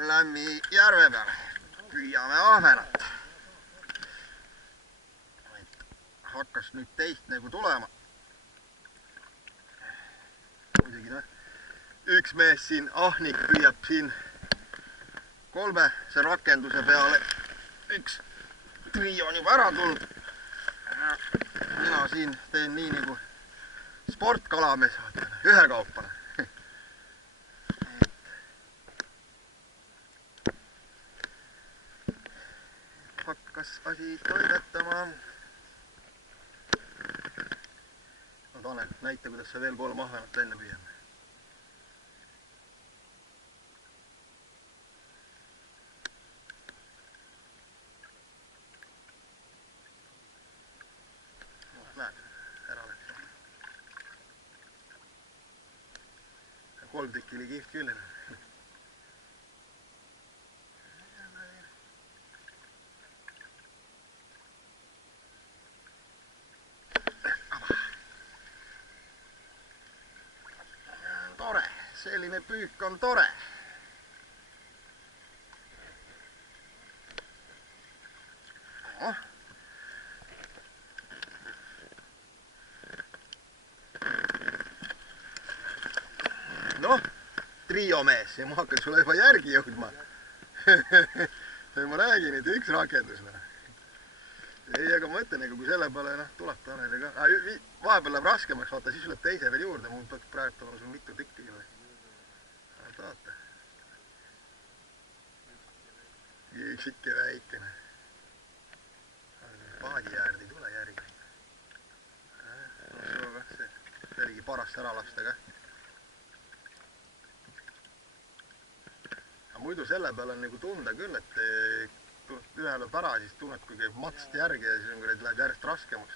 Lämmi järve peal. Püüame ahvenat. Hakkas nüüd teist nagu tulema. Muidugi üks mees siin, ahnik, püüab siin kolmese rakenduse peale. Üks trio on juba ära tulnud. Mina siin teen nii nagu sportkalamees, ühekaupane. Hakkas asi toimetama. No Tanel, näita, kuidas sa veel 3 ahvenat enne püüame. Näed, ära läks. 3 tükki oli kihvt küll. Tore, selline püük on tore. Noh, trio mees ja ma hakkan sulle juba järgi jõudma. Ma räägin, et üks rakendus. Ei, aga ma ütlen, kui selle peale tuleb Taneli ka. Vahepeal läheb raskemaks, vaata, siis tuleb teise veel juurde. Mul peaks praegu olema sul mitu tükki. Vaata. Üks ikka väikene. Paadi äärde ei tule järgi. See oligi parast ära lasta ka. Muidu selle peal on nagu tunda küll, et ühele pära siis tunned, kui käib matst järgi ja siis läheb järjest raskemaks.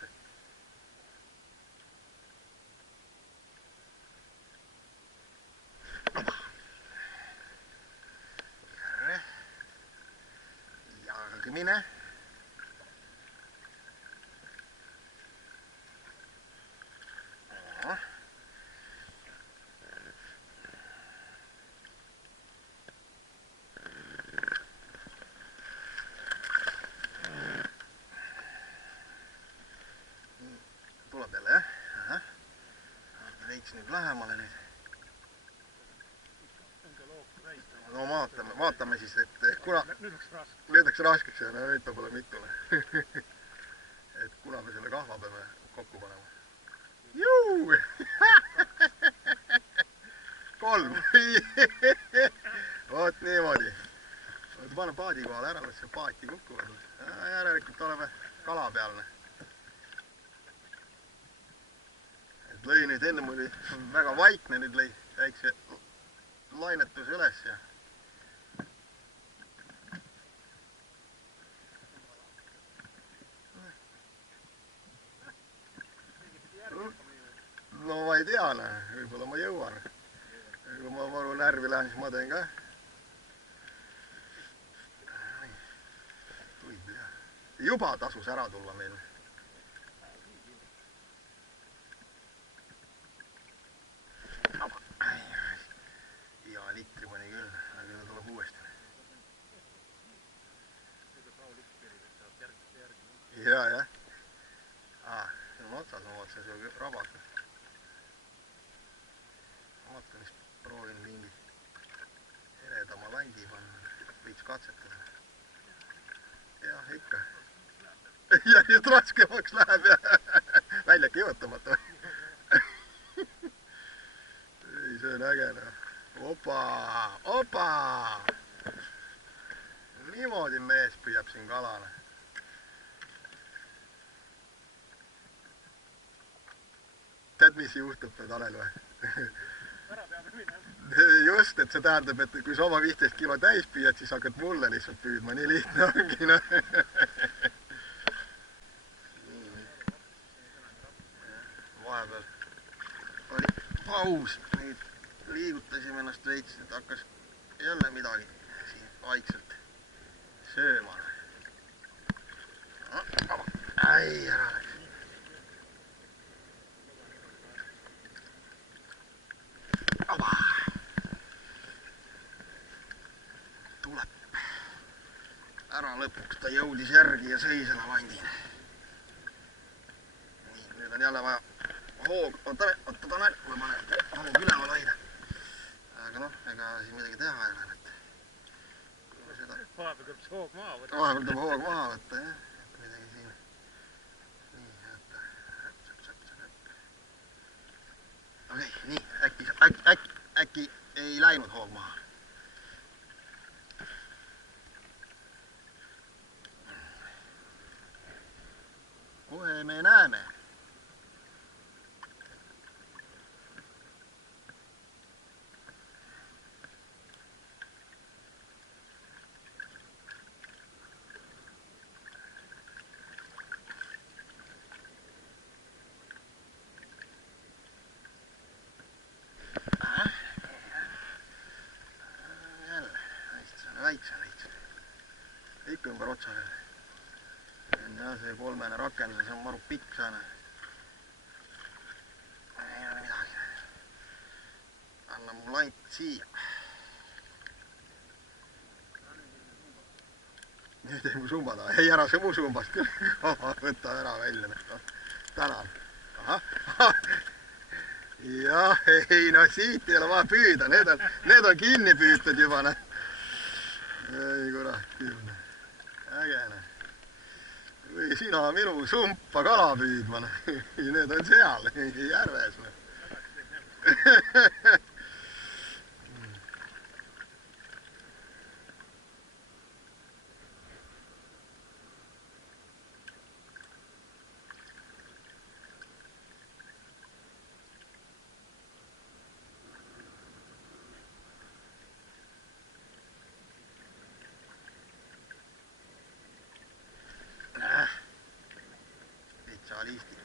Järgmine. Tuleb jälle, jah? Veits nüüd lähemale nüüd. No vaatame siis, et kuna... Nüüd läks raskeks ja nüüd peab olema mitule. Et kuna me selle kahva peame kokku panema. Juu! 3! Vot niimoodi. Pane paadi kohale ära, las see paati kokku võrdus. Järelikult oleme kala pealne. Lõi nüüd enne mul oli väga vaikne, nüüd lõi väikse lainetus üles ja no ma ei tea, võib-olla ma jõuan. Kui ma maru närvi lähen, siis ma teen ka. Juba tasus ära tulla meil. Ja litri pani küll, aga ta tuleb uuesti. Jah. See on otsas, ma vaatasin, see on rabas. Ma vaatan, mis proovin mingi eredama landi panna, võiks katsetada. Jah, ikka. Järjest raskemaks läheb ja välja kihutamata. Ei, see on äge. Opa! Niimoodi mees püüab siin kalale. Tead, mis juhtub, Tanel või? Just, et see tähendab, et kui sa oma 15 kilo täis püüad, siis hakkad mulle lihtsalt püüdma. Nii lihtne ongi, Vahepeal oli paus. Nüüd liigutasime ennast veits, et hakkas jälle midagi siin vaikselt sööma. Ai, ära läks. tuleb. Ära lõpuks ta jõudis järgi ja sõi selle vandi. Nii, nüüd on jälle vaja hoog, oota Tanel, ma panen hoog üleval hoida. Aga noh, ega siin midagi teha ei ole. Vahepeal tuleb see hoog maha võtta. Vahepeal tuleb hoog maha võtta, jah. Midagi siin. Nii, oota. Okei, nii, äkki ei läinud hoog maha. Kohe me näeme. Väikse. Ikka ümber otsa veel. Ja see kolmene rakendus, see on maru pikk saane. Ei ole midagi. Anna mu lant siia. Nüüd ei mu sumba taha. Ei ära see mu sumbast küll. Võta ära välja. Tänan. Jah, ei no siit ei ole vaja püüda. Need on kinni püütud juba. Ei kurat küll. Ägene. Või sina minu sumpa kala püüdma. Need on seal järves. Listit.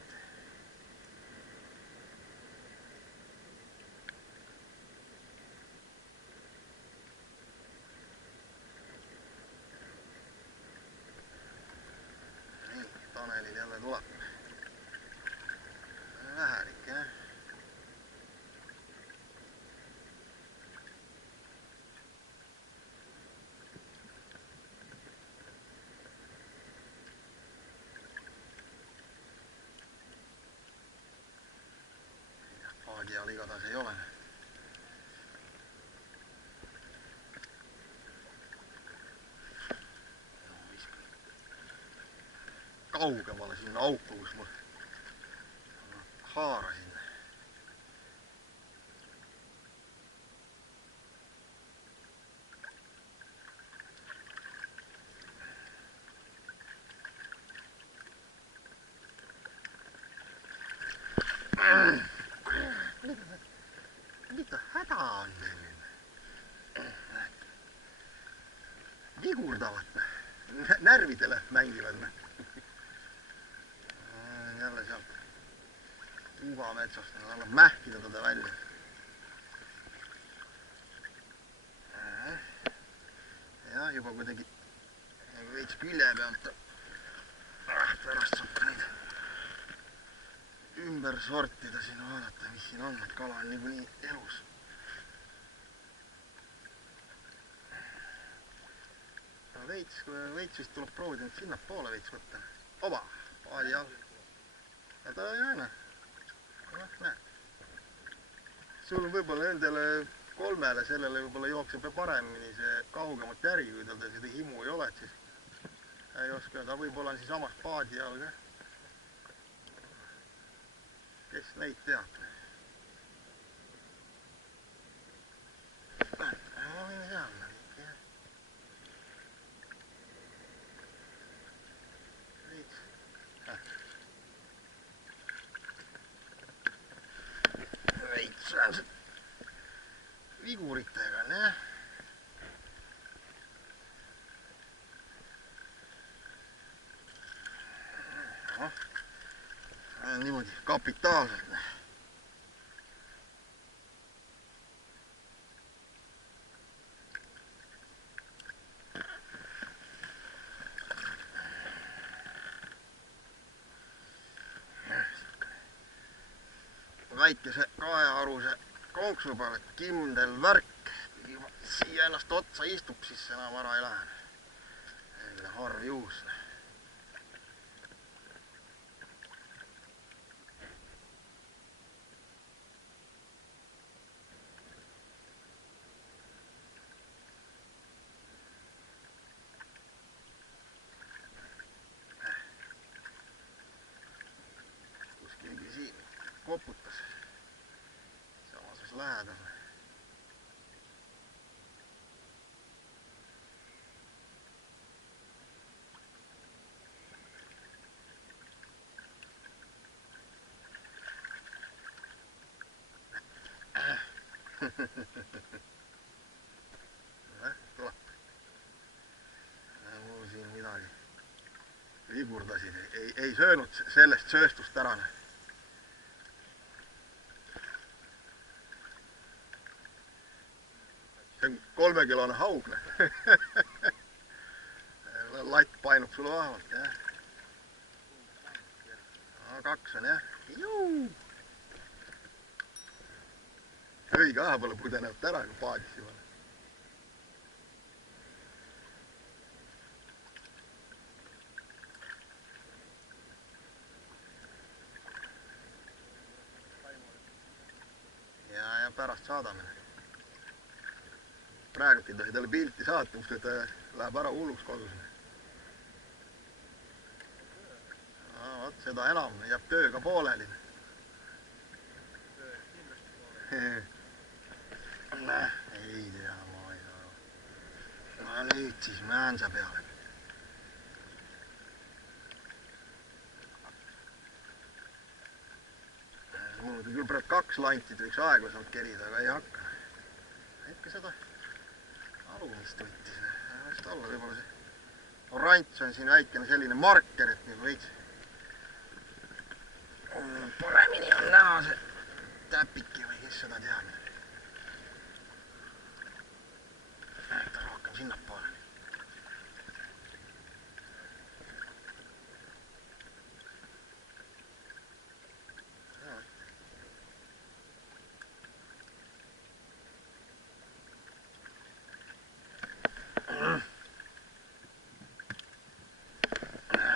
Nii, Tanelil jälle tuleb. Vähelik, jah. Paadial igatahes ei ole. Kaugemale sinna auku, kus ma haarasin. Mitä hätä on neil? Vigurdavat. Närvidele mängivad. Jälle sealt Ugametsast annab mähkida teda välja. Ja juba kuidagi veits külje pealt pärast saab neid ümber sortida siin, vaadata mis siin on, et kala on niikuinii elus. Veits vist tuleb proovida nüüd sinnapoole veits võtta. Oba, paadi all. Ja ta ei aina. Näe. Sul on võib-olla nendele kolmele, sellele võib-olla jookseb paremini see kaugemat järgi, kui tal seda himu ei ole, siis ei oska. Ta võib-olla on siis samas paadi all ka. Kes neid teab? Ma võin seal kõik, jah. Veits. Veits on see viguritega, jah. Niimoodi kapitaalselt. Väikese kaeharuse konksu peale kindel värk. Siia süüa ennast otsa istub, siis enam ära ei lähe. Harv juhus. Kuskilgi siin koputas. Samas lähedal. Tuleb. Mul siin midagi vigurdasid, ei söönud sellest sööstust ära. See on 3-kilone haug. Latt painub sulle vahvalt, jah. 2 on, jah. Juu! Õige aja pole pudenevat ära, kui paadis juba. Ja pärast saadame. Praegult ei tohi talle pilti saata, muidu ta läheb ära hulluks kodus. Vaat seda enam jääb tööga pooleli. Ei tea, ma ei saa aru. No nüüd siis määnsa peale. Mul küll praegu 2 lantid võiks aeglasemalt kerida, aga ei hakka. Ikka seda alumist võttis. Vast olla võib-olla see oranž on siin väikene selline marker, et nagu veits paremini on näha see täpiki või kes seda teab. Ta rohkem sinnapoole.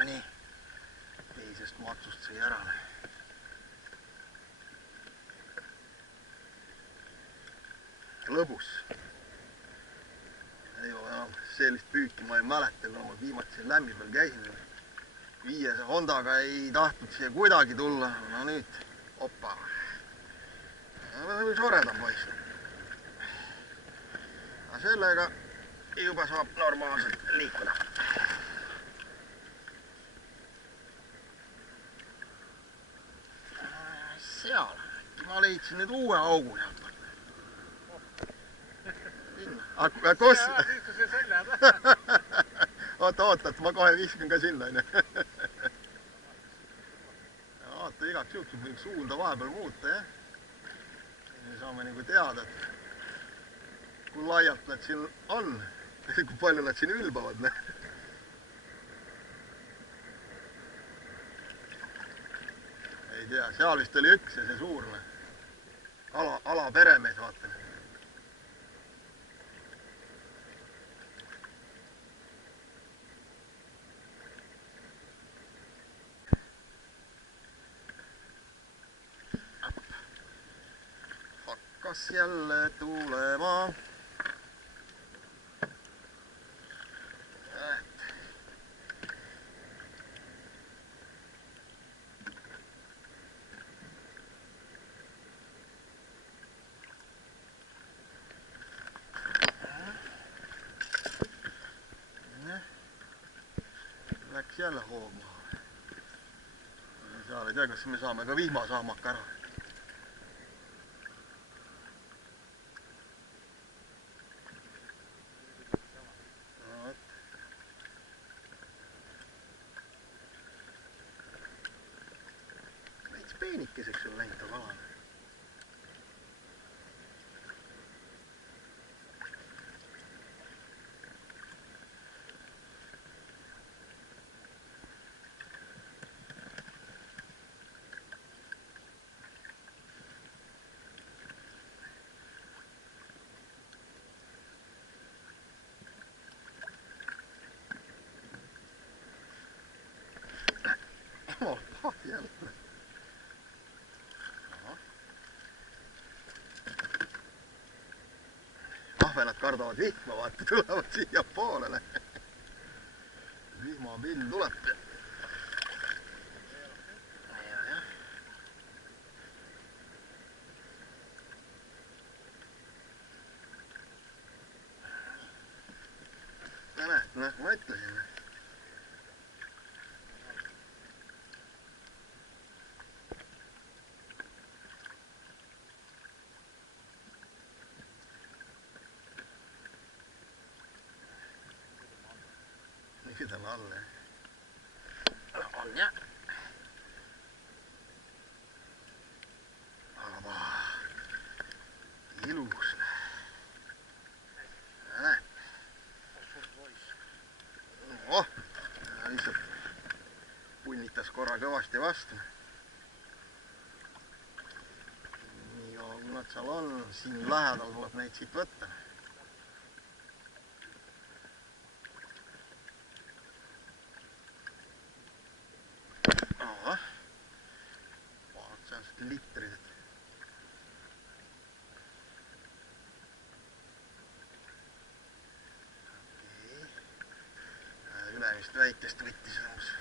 Nii, teisest matsust sai ära. Lõbus. Ei ole enam sellist püüki, ma ei mäleta, kui ma viimati siin lämmi peal käisin. 5 Hondaga ei tahtnud siia kuidagi tulla. No nüüd, opa. Soredam poiss. Aga sellega juba saab normaalselt liikuda. Seal. Ma leidsin nüüd uue augu sealt. Aga kus? Oota, ma kohe viskan ka sinna. Vaata, igaks juhuks võin suunda vahepeal muuta, jah. Me saame nagu teada, et kui laialt nad siin on, kui palju nad siin ülbavad. Ei tea, seal vist oli üks ja see suur. Ala peremees, vaata. Hakkas jälle tulema. Läks jälle hoog maha. Seal ei tea, kas me saame ka vihmasaamaka ära. Veits peenikeseks on läinud ta kala. ahvenad kardavad vihma, vaata, tulevad siia poolele. Vihmapill tuleb. Noh, ma ütlesin. Nüüd on all, jah. On, jah. Aga ilus. Näed. Oh, lihtsalt punnitas korra kõvasti vastu. Nii kaua kui nad seal on, siin lähedal tuleb neid siit võtta. Litrid. Okei. Ülemist väikest võttis õngus.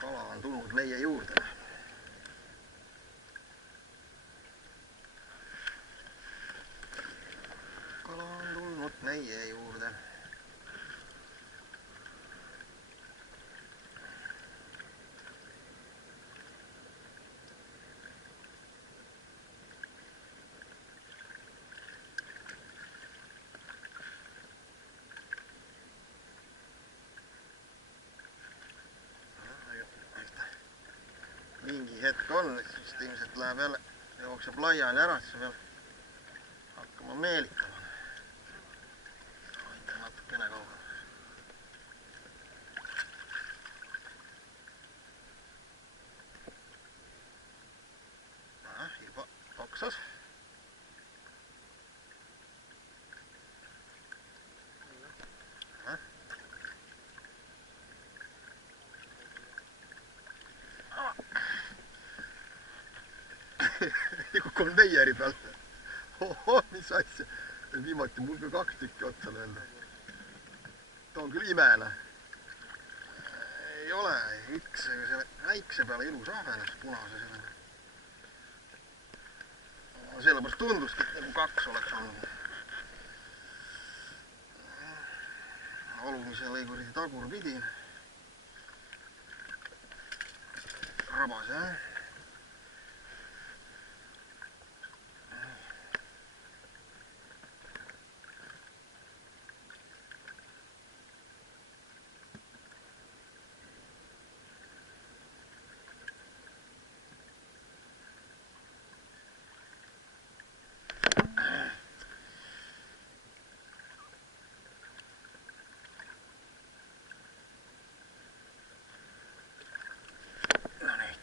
Kala on tulnud meie juurde. Kala on tulnud meie juurde. Mingi hetk on, siis ilmselt läheb jälle, jookseb laiali ära, siis peab hakkama meelitama. Hoida natukene kaugele. Juba toksas. Nagu konveieri peal. Oho, mis asja. Viimati mul ka 2 tükki otsa lööda. Ta on küll imene. Ei ole, üks selle väikse peale ilus ahvenas, punase selle. Sellepärast tunduski, et nagu 2 oleks olnud. Alumise lõi kuradi tagurpidi. Rabas, jah.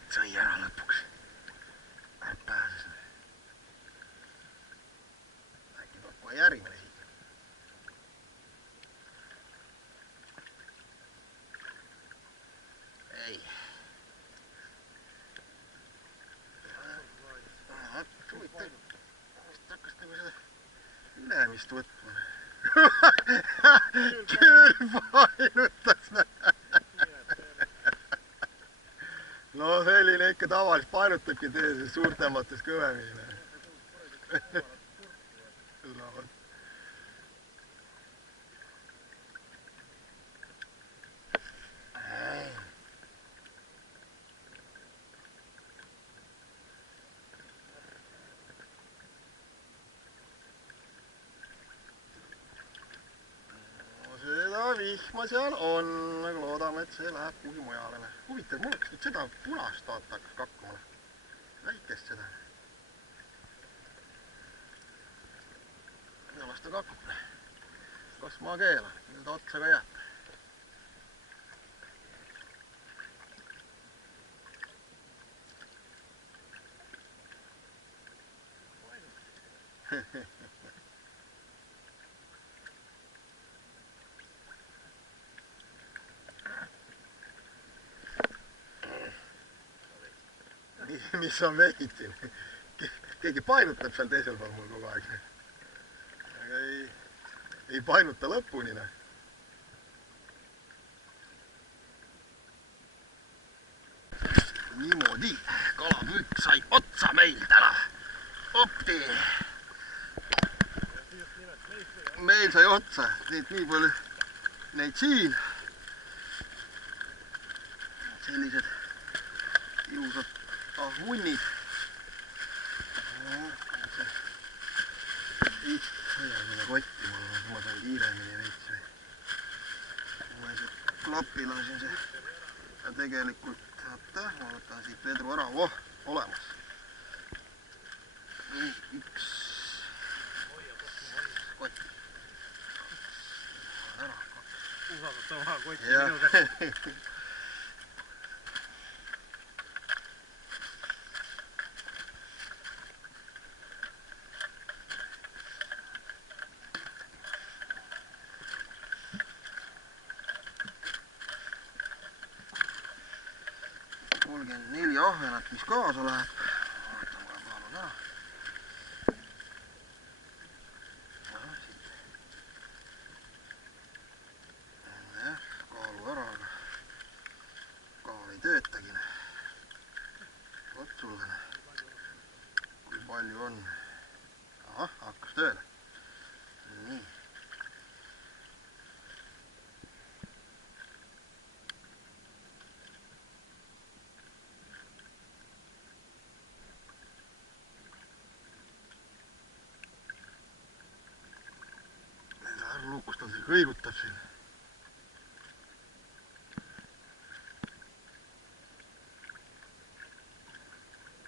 Sõi ära lõpuks. Ärk pääses. Äkki tuleb kohe järgmine siit. Ei. Huvitav. Vist hakkas nagu seda ülemist võtma. Küll painutas. No selline ikka tavalist painutabki teie suurtemates kõvemini. Vihma seal on, aga loodame, et see läheb kuhugi mujale. Huvitav, mul hakkas nüüd seda punast vaata hakkas kakkuma. Väikest seda. Ja las ta kakub. Kas ma keelan, nüüd otsa ka jääb. mis on veidi. Keegi painutab seal teisel pool mul kogu aeg. Aga ei painuta lõpuni. Niimoodi, kalapüük sai otsa meil täna. Opti! Meil sai otsa, nii palju neid siin. Sellised ilusad hunnid. Seda kotti ma saan kiiremini veits. Ma klapi lasin see. Ja tegelikult, ma võtan siit vedru ära. Olemas. Üks kott. Ära. Usaldad sama kotti minu käest. Ahvenat, mis kaasa läheb. Vaatan, ma kaalun ära. Kaalu ära, aga kaal ei töötagi. Vot sulle. Kui palju on. Ahah, hakkas tööle. Nii. Kust ta siis kõigutab siin.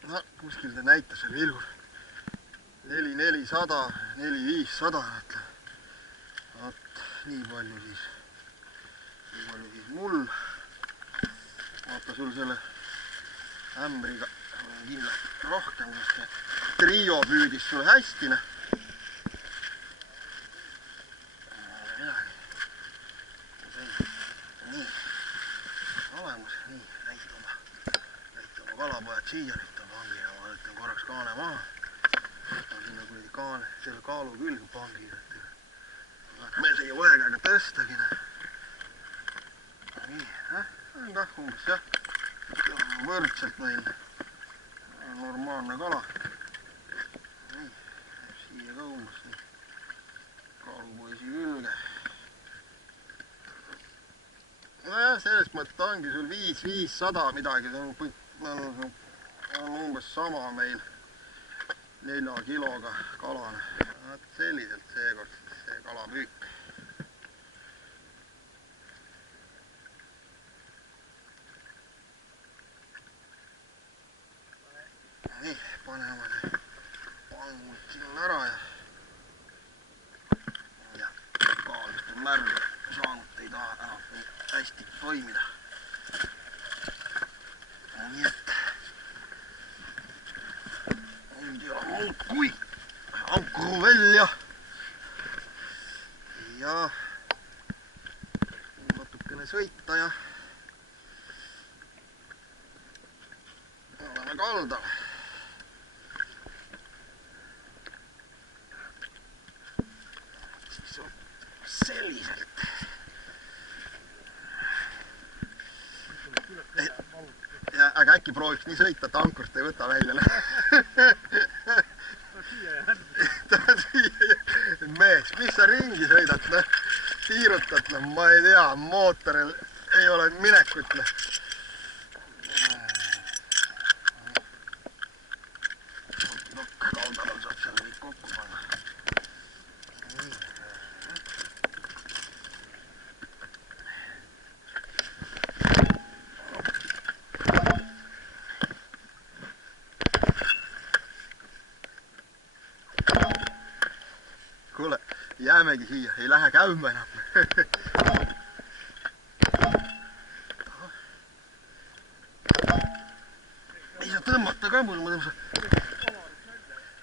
No, kuskil ta näitas seal vilgur. 4400, 4500. Vaat, nii palju siis mul. Vaata sul selle ämbriga kindlasti rohkem, sest see trio püüdis sulle hästi. Siia nüüd on pangi ja ma võtan korraks kaane maha. Võtan sinna kuidagi kaane, selle kaalu külge pangi. Me siia võegaga tõstagi. Nii, on kah umbes jah. Võrdselt meil normaalne kala. Nii, siia ka umbes nii. Kaalupoisi külge. Nojah, sellest mõttes ongi sul 500 midagi. On umbes sama meil 4 kiloga kalane. Selliselt seekord see kalapüük. Nii, paneme see pangud sinna ära ja kaal vist on märg saanud, ei taha enam hästi toimida. Nii et kui ankru välja ja natukene sõita ja oleme kaldal. Siis on selliselt. Aga äkki prooviks nii sõita, et ankurst ei võta välja. Mees, mis sa ringi sõidad, tiirutad, ma ei tea, mootoril ei ole minekut. Kaldal saab seal kõik kokku panna. Kuule, jäämegi siia, ei lähe käima enam. Ei saa tõmmata ka mul, ma tõmban.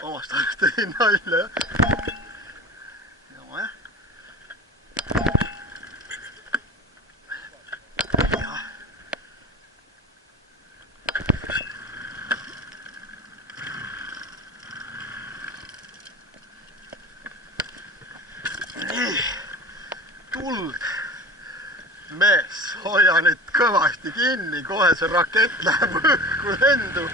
omast arust tegin nalja, jah. Jah. Jah. Nii. Tuld. Mees, hoia nüüd kõvasti kinni, kohe see rakett läheb õhku lendu.